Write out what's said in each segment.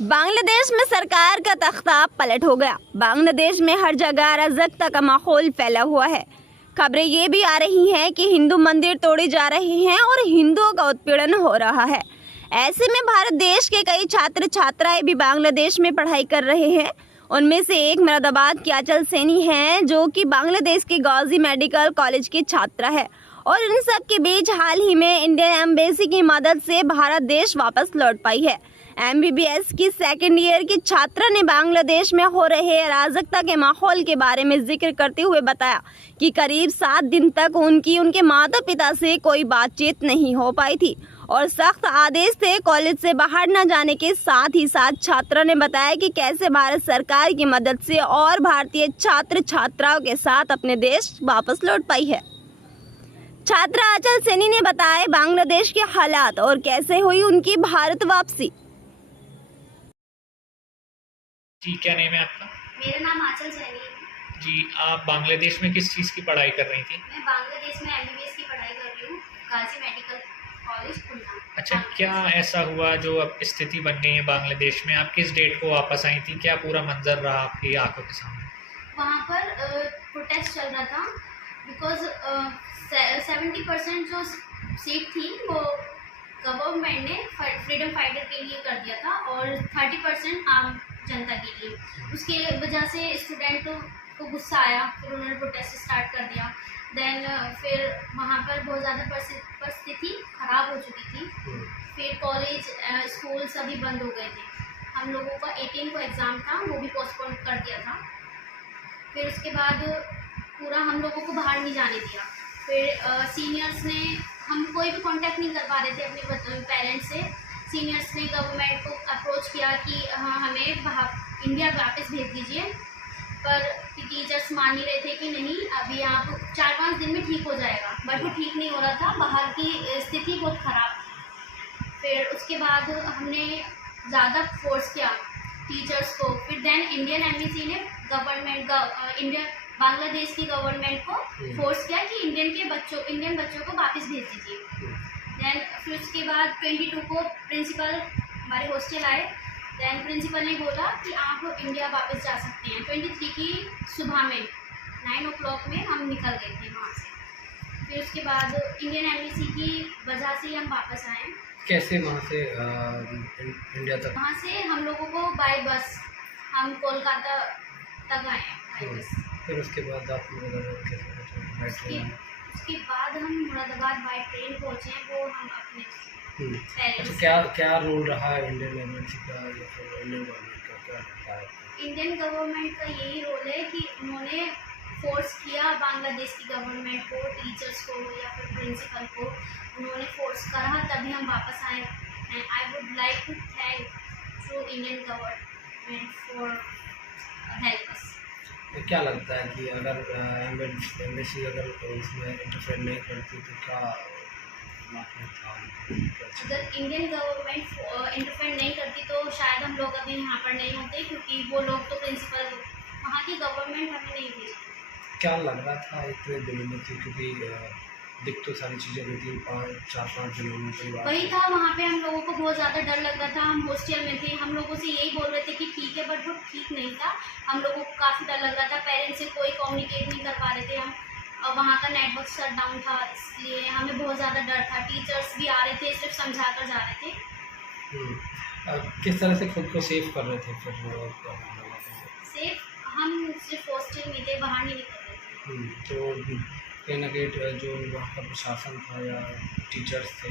बांग्लादेश में सरकार का तख्ता पलट हो गया। बांग्लादेश में हर जगह अराजकता का माहौल फैला हुआ है। खबरें ये भी आ रही हैं कि हिंदू मंदिर तोड़े जा रहे हैं और हिंदुओं का उत्पीड़न हो रहा है। ऐसे में भारत देश के कई छात्र छात्राएं भी बांग्लादेश में पढ़ाई कर रहे हैं। उनमें से एक मुरादाबाद की आंचल सैनी है, जो कि बांग्लादेश के गाजी मेडिकल कॉलेज की छात्रा है और इन सब के बीच हाल ही में इंडियन एम्बेसी की मदद से भारत देश वापस लौट पाई है। MBBS की सेकेंड ईयर की छात्रा ने बांग्लादेश में हो रहे अराजकता के माहौल के बारे में जिक्र करते हुए बताया कि करीब 7 दिन तक उनके माता पिता से कोई बातचीत नहीं हो पाई थी और सख्त आदेश थे कॉलेज से बाहर न जाने के। साथ ही साथ छात्रा ने बताया कि कैसे भारत सरकार की मदद से और भारतीय छात्र छात्राओं के साथ अपने देश वापस लौट पाई है। छात्रा आंचल सैनी ने बताया बांग्लादेश के हालात और कैसे हुई उनकी भारत वापसी। जी, क्या नेम है आपका? मेरा नाम आंचल सैनी है। जी, आप बांग्लादेश में किस चीज़ की पढ़ाई कर रही थी? मैं बांग्लादेश में MBBS की पढ़ाई कर रही हूँ, गाजी मेडिकल कॉलेज खुलना। अच्छा, क्या ऐसा हुआ जो अब स्थिति बन गई है बांग्लादेश में? आप किस डेट को वापस आई थी? क्या पूरा मंजर रहा आपकी आंखों के सामने? वहाँ पर प्रोटेस्ट चल रहा था बिकॉज 70% जो सीट थी वो गवर्नमेंट ने फ्रीडम फाइटर के लिए कर दिया था और 30% आम जनता के लिए। उसके वजह से स्टूडेंट को गुस्सा आया, फिर उन्होंने प्रोटेस्ट स्टार्ट कर दिया। देन फिर वहाँ पर बहुत ज़्यादा परिस्थिति ख़राब हो चुकी थी। फिर कॉलेज स्कूल सभी बंद हो गए थे। हम लोगों का 18 को एग्ज़ाम था, वो भी पोस्टपोन कर दिया था। फिर उसके बाद पूरा हम लोगों को बाहर नहीं जाने दिया। फिर सीनियर्स ने, हम कोई भी कांटेक्ट नहीं कर पा रहे थे अपने पेरेंट्स से। सीनियर्स ने गवर्नमेंट को अप्रोच किया कि हाँ, हमें इंडिया वापस भेज दीजिए, पर टीचर्स मान नहीं रहे थे कि नहीं, अभी आप 4-5 दिन में ठीक हो जाएगा। बट वो ठीक नहीं हो रहा था, बाहर की स्थिति बहुत ख़राब थी। फिर उसके बाद हमने ज़्यादा फोर्स किया टीचर्स को। फिर देन इंडियन एम्बेसी ने बांग्लादेश की गवर्नमेंट को फोर्स किया कि इंडियन बच्चों को वापस भेज दीजिए। देन फिर उसके बाद 22 को प्रिंसिपल हमारे हॉस्टल आए। देन प्रिंसिपल ने बोला कि आप इंडिया वापस जा सकते हैं। 23 की सुबह में 9 o'clock में हम निकल गए थे वहाँ से। फिर उसके बाद इंडियन एम्बेसी की वजह से हम वापस आए। कैसे वहाँ से इंडिया तक? वहाँ से हम लोगों को बाय बस हम कोलकाता तक आए बाय बस। फिर उसके बाद आप उसके बाद हम मुरादाबाद बाय ट्रेन पहुँचे। वो हम अपने अच्छा, क्या रोल रहा है इंडियन एम्बेसी का या फिर इंडियन गवर्नमेंट का? क्या लगता है? इंडियन गवर्नमेंट का यही रोल है कि उन्होंने फोर्स किया बांग्लादेश की गवर्नमेंट को, टीचर्स को या फिर प्रिंसिपल को, उन्होंने फोर्स करा, तभी हम वापस आए। And I would like to thank to Indian government for help us. क्या लगता है कि अगर एम्बेसी अगर इसमें इंटरफेयर नहीं करती तो क्या अगर इंडियन गवर्नमेंट इंटरफेयर नहीं करती तो शायद हम लोग अभी यहाँ पर नहीं होते, क्योंकि वो लोग तो प्रिंसिपल, वहाँ की गवर्नमेंट हमें नहीं भेजती। क्या लग रहा था इतने दिनों में थी, क्योंकि दिख तो सारी चीज़ें हुई थी 4-5 दिनों में परिवार वही था। वहाँ पे हम लोगों को बहुत ज़्यादा डर लग रहा था। हम हॉस्टल में थे, हम लोगों से यही बोल रहे थे कि ठीक है, बट वो ठीक नहीं था। हम लोगों को काफ़ी डर लग रहा था। पेरेंट्स से कोई कम्युनिकेट नहीं कर पा रहे थे हम, और वहाँ का नेटवर्क शट डाउन था, इसलिए हमें बहुत ज़्यादा डर था। टीचर्स भी आ रहे थे, सिर्फ समझा कर जा रहे थे। किस तरह से खुद को सेव कर रहे थे फिर? सेफ हम सिर्फ हॉस्टल में थे, बाहर नहीं निकल रहे थे। तो कहीं ना कहीं जो वहाँ का प्रशासन था या टीचर्स थे,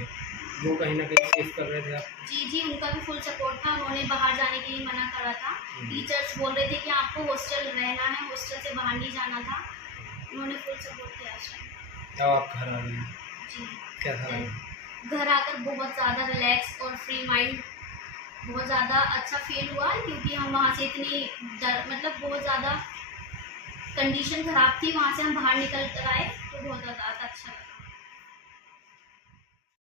वो कहीं ना कहीं सेव कर रहे थे आप? जी, उनका भी फुल सपोर्ट था। उन्होंने बाहर जाने के लिए मना करा था। टीचर्स बोल रहे थे कि आपको हॉस्टल रहना है, हॉस्टल से बाहर नहीं जाना था। उन्होंने फुल सपोर्ट किया। अब आप घर आ गए? जी, कैसा लगा? घर आकर बहुत ज़्यादा रिलैक्स और फ्री माइंड, बहुत ज़्यादा अच्छा फील हुआ, क्योंकि हम वहाँ से इतनी मतलब बहुत ज़्यादा कंडीशन ख़राब थी, वहाँ से हम बाहर निकल कर आए तो बहुत ज़्यादा अच्छा लगा।